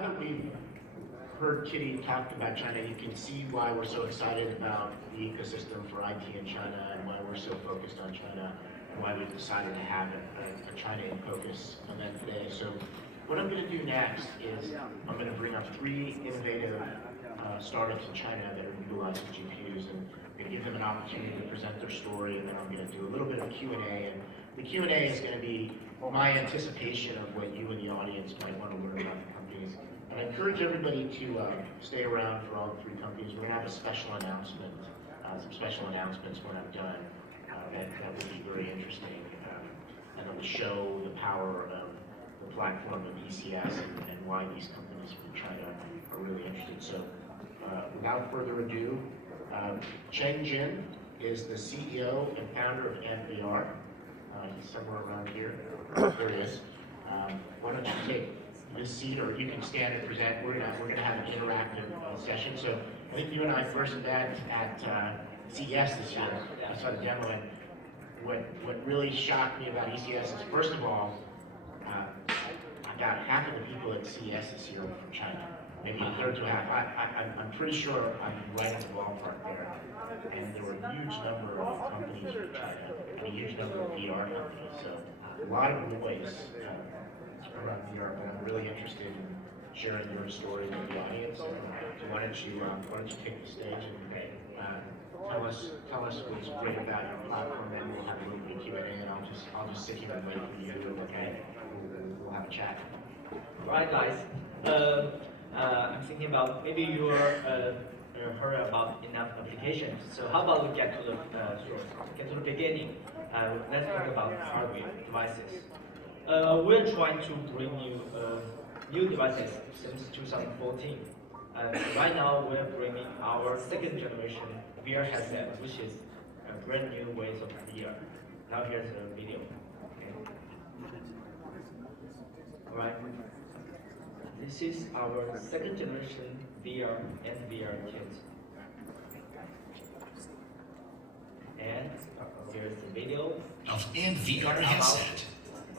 now that we've heard Kitty talk about China, you can see why we're so excited about the ecosystem for IT in China and why we're so focused on China and why we've decided to have a China in Focus event today. So what I'm going to do next is I'm going to bring up 3 innovative startups in China that are utilizing GPUs, and I'm going to give them an opportunity to present their story, and then I'm going to do a little bit of Q&A. And the Q&A is going to be my anticipation of what you and the audience might want to learn about the companies. And I encourage everybody to stay around for all the 3 companies. We're going to have a special announcement, some special announcements when I'm done that will be very interesting, and it will show the power of the platform of ECS and why these companies from China are really interested. So without further ado, Cheng Jin is the CEO and founder of Nvidia. He's somewhere around here. There he is. Why don't you take this seat, or you can stand and present. We're gonna have an interactive session. So I think you and I first met at CES this year. I saw the demo, and what really shocked me about ECS is, first of all, about half of the people at CES this year are from China. Maybe a third to a half. I'm pretty sure I'm right in the ballpark there. And there were a huge number of companies from China and a huge number of VR companies. So a lot of noise around VR, but I'm really interested in sharing your story with the audience. So why don't you take the stage and tell us what's great about your platform, then we'll have a little bit of Q&A, and I'll just sit here and wait for you to okay. We'll have a chat. Right, guys. I'm thinking about maybe you heard about enough applications. So how about we get to the beginning? Let's talk about hardware devices. We're trying to bring you new devices since 2014. Right now, we're bringing our second generation VR headset, which is a brand new ways of VR. Now here's the video. Okay. All right. This is our second generation VR and VR kit. And here's the video of NVR headset.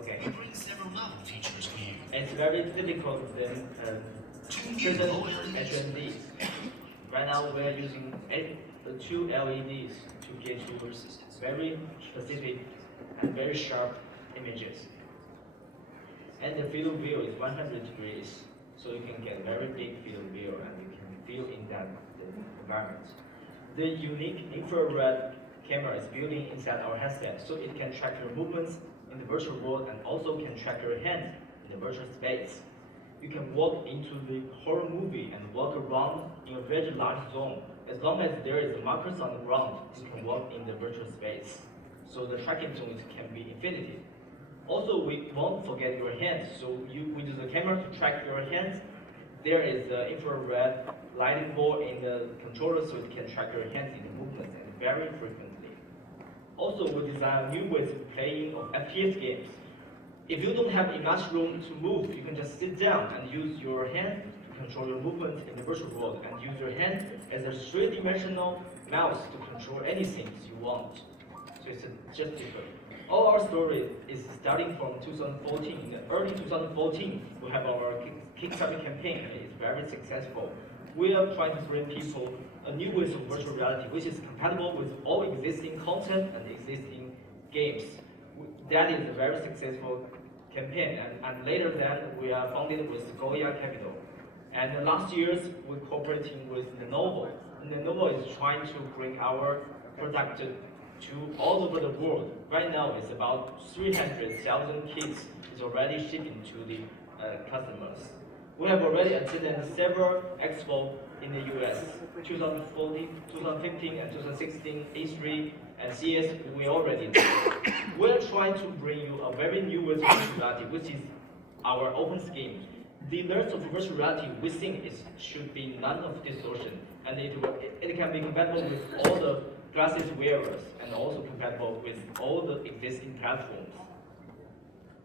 Okay. It brings several novel features for you. It's very difficult than present HMDs. Right now we're using 2 LEDs to get you very specific and very sharp images. And the field of view is 100 degrees, so you can get very big field of view and you can feel in that environment. The unique infrared camera is built inside our headset, so it can track your movements in the virtual world and also can track your hands in the virtual space. You can walk into the horror movie and walk around in a very large zone. As long as there is markers on the ground, you can walk in the virtual space. So the tracking zones can be infinity. Also, we won't forget your hands. So we use the camera to track your hands. There is the infrared lighting bulb in the controller, so it can track your hands in the movements and very frequently. Also, we design new ways of playing of FPS games. If you don't have enough room to move, you can just sit down and use your hand to control your movement in the virtual world, and use your hand as a 3-dimensional mouse to control anything you want. So it's just different. All our story is starting from 2014. In the early 2014, we have our Kickstarter campaign, and it's very successful. We are trying to bring people a new way of virtual reality, which is compatible with all existing content and existing games. That is a very successful campaign, and later then we are funded with Goya Capital. And last year we're cooperating with Lenovo. And Lenovo is trying to bring our product to all over the world. Right now it's about 300,000 kits is already shipping to the customers. We have already attended several expos in the US, 2014, 2015, and 2016, E3, and CES, we already did. We're trying to bring you a very new way of virtual reality, which is our open scheme. The learns of virtual reality we think should be none of distortion, and it can be compatible with all the glasses wearers and also compatible with all the existing platforms.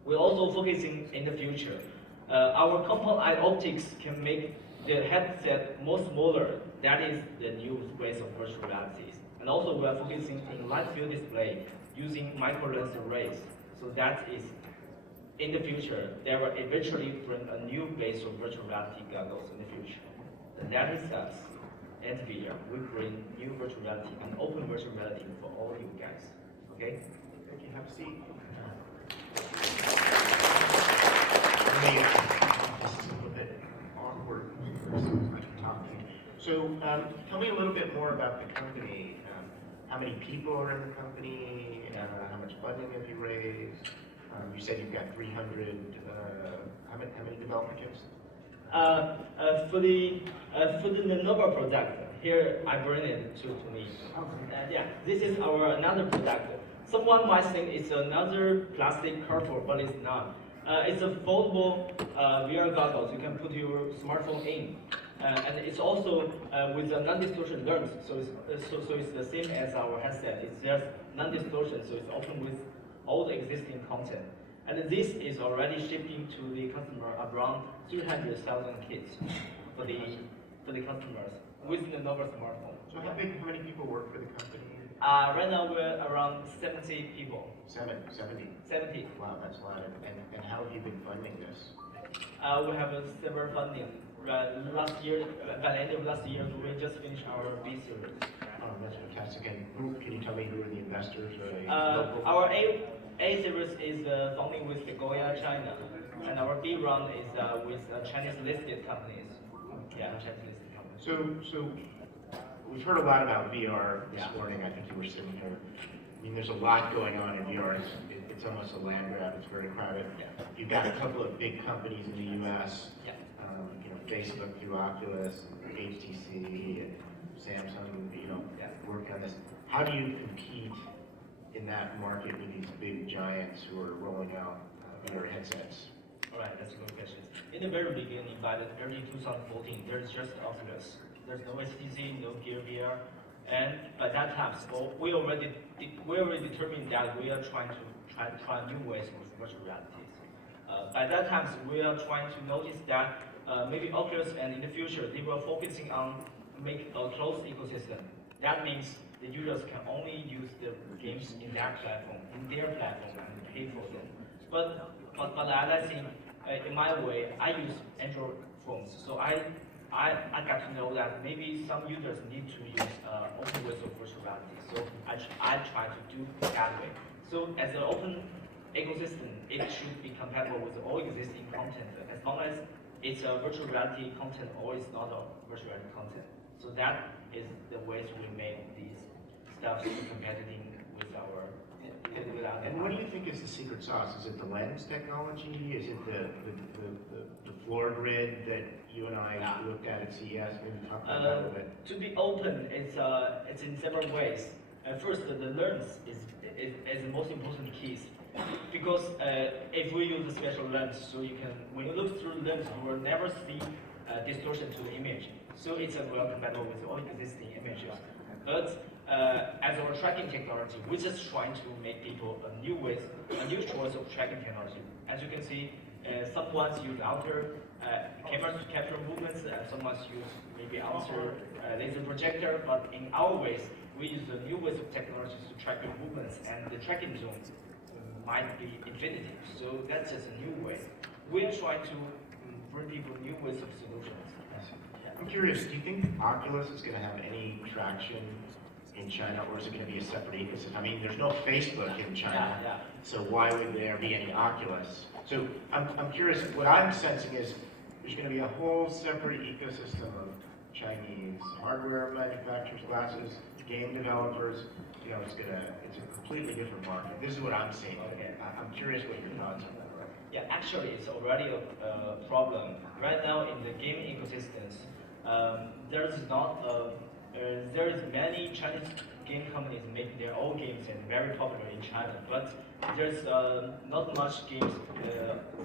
We're also focusing in the future. Our compound eye optics can make the headset more smaller. That is the new ways of virtual realities. And also we are focusing in light field display using micro lens arrays. So that is in the future, they will eventually bring a new base of virtual reality goggles in the future. And that is us, Nvidia. We bring new virtual reality and open virtual reality for all you guys. Okay? Thank you. Have a seat. This is a little bit awkward talking. So tell me a little bit more about the company. How many people are in the company? How much funding have you raised? You said you've got 300. How many development kits? For the Lenovo product, here I bring it to me. Yeah, this is our another product. Someone might think it's another plastic cover, but it's not. It's a foldable VR goggles. You can put your smartphone in, and it's also with a non-distortion lens. So it's the same as our headset. It's just non-distortion, so it's open with all the existing content. And this is already shipping to the customer around 300,000 kits for the customers with the Nova smartphone. So how many people work for the company? Right now we're around 70 people. 70. 70. Wow, that's a lot. And how have you been funding this? We have several funding. Last year, by the end of last year, we just finished our B series. Oh, that's fantastic. And can you tell me who are the investors? Our A series is funding with Goya China, and our B round is with Chinese listed companies. Yeah, Chinese listed companies. So we've heard a lot about VR this morning. I think you were sitting here. I mean, there's a lot going on in VR. It's almost a land grab. It's very crowded. Yeah. You've got a couple of big companies in the U.S. Yeah. Facebook through Oculus, HTC, and Samsung. Yeah. Working on this. How do you compete in that market with these big giants who are rolling out VR headsets? All right, that's a good question. In the very beginning, by the early 2014, there's just Oculus. There's no HTC, no Gear VR, and by that time, so we already determined that we are trying to try new ways with virtual realities. By that time, we are trying to notice that maybe Oculus and in the future they were focusing on make a closed ecosystem. That means the users can only use the games in their platform, and pay for them. But as I think, in my way, I use Android phones, so I got to know that maybe some users need to use open ways of virtual reality. So I try to do that way. So as an open ecosystem, it should be compatible with all existing content, as long as it's a virtual reality content or it's not a virtual reality content. So that is the ways we make these stuff competitive with our. And what do you think is the secret sauce? Is it the lens technology? Is it the floor grid that you and I looked at CES? Maybe talk about that a little bit. To be open, it's in several ways. First, the lens is the most important keys. Because if we use a special lens, so you can, when you look through the lens, you will never see distortion to the image. So it's well compatible with all existing images. But as our tracking technology, we're just trying to make people a new choice of tracking technology. As you can see, some ones use outer cameras to capture movements, some ones use maybe outer laser projector. But in our ways, we use the new ways of technologies to track your movements, and the tracking zone might be infinitive. So that's just a new way. We're trying to bring people new ways of solutions. I'm curious, do you think Oculus is going to have any traction in China, or is it going to be a separate ecosystem? I mean, there's no Facebook in China, so why would there be any Oculus? So I'm curious, what I'm sensing is there's going to be a whole separate ecosystem of Chinese hardware manufacturers, glasses, game developers. It's a completely different market. This is what I'm seeing. Okay. I'm curious what your thoughts on that are. Yeah, actually, it's already a problem. Right now, in the gaming ecosystems, there is many Chinese game companies making their own games and very popular in China, but there's not much games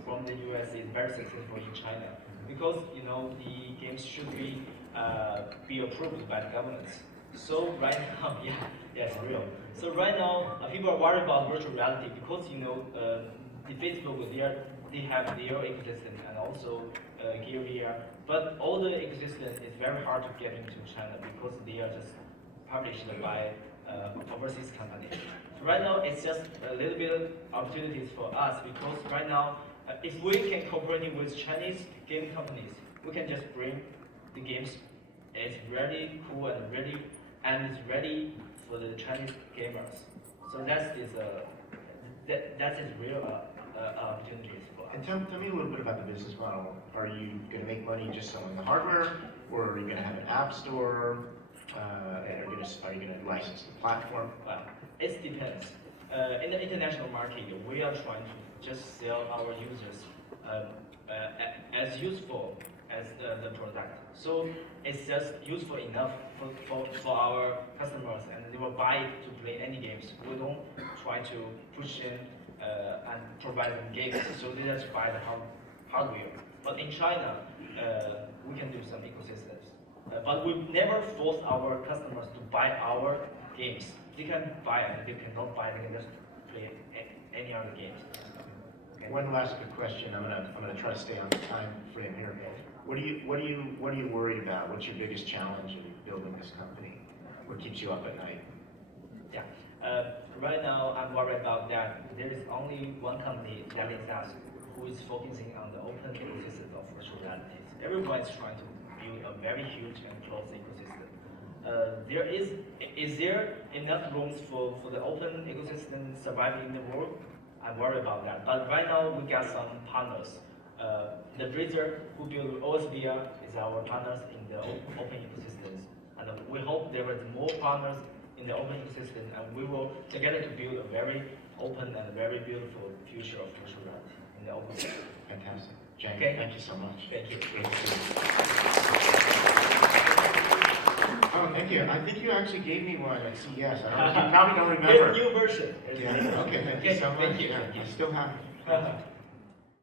from the US is very successful in China because the games should be approved by the governments. So right now, it's real. So right now, people are worried about virtual reality because the Facebook they have their ecosystem and also Gear VR, but all the ecosystem is very hard to get into China because they are just published by overseas company. Right now, it's just a little bit of opportunities for us because right now, if we can cooperate with Chinese game companies, we can just bring the games. It's really cool and it's ready for the Chinese gamers. So that is real opportunities for us. And tell me a little bit about the business model. Are you going to make money just selling the hardware, or are you going to have an app store? And are you going to license the platform? Well, it depends. In the international market, we are trying to just sell our users as useful as the product. So it's just useful enough for our customers, and they will buy it to play any games. We don't try to push in and provide them games, so they just buy the hardware. But in China, we can do some ecosystems. But we never force our customers to buy our games. They can buy and they cannot buy, they can just play any other games. Okay. One last good question. I'm gonna try to stay on the time frame here. What are you worried about? What's your biggest challenge in building this company? What keeps you up at night? Yeah. Right now, I'm worried about that. There is only one company, that is us, who is focusing on the open ecosystem of virtual realities. Everyone is trying to build a very huge and closed ecosystem. Is there enough rooms for the open ecosystem surviving in the world? I'm worried about that. But right now, we got some partners. The Blizzard, who built OSVR, is our partners in the open ecosystems. And we hope there is more partners in the open ecosystem, and we will together to build a very open and very beautiful future of virtual reality in the open world. Fantastic. Jang, Okay. Thank you so much. Thank you. Great to see you. Oh, thank you. I think you actually gave me one at CES. You probably don't remember. New version. Yeah. Okay. Thank you so much. Thank you. Yeah, I still have it.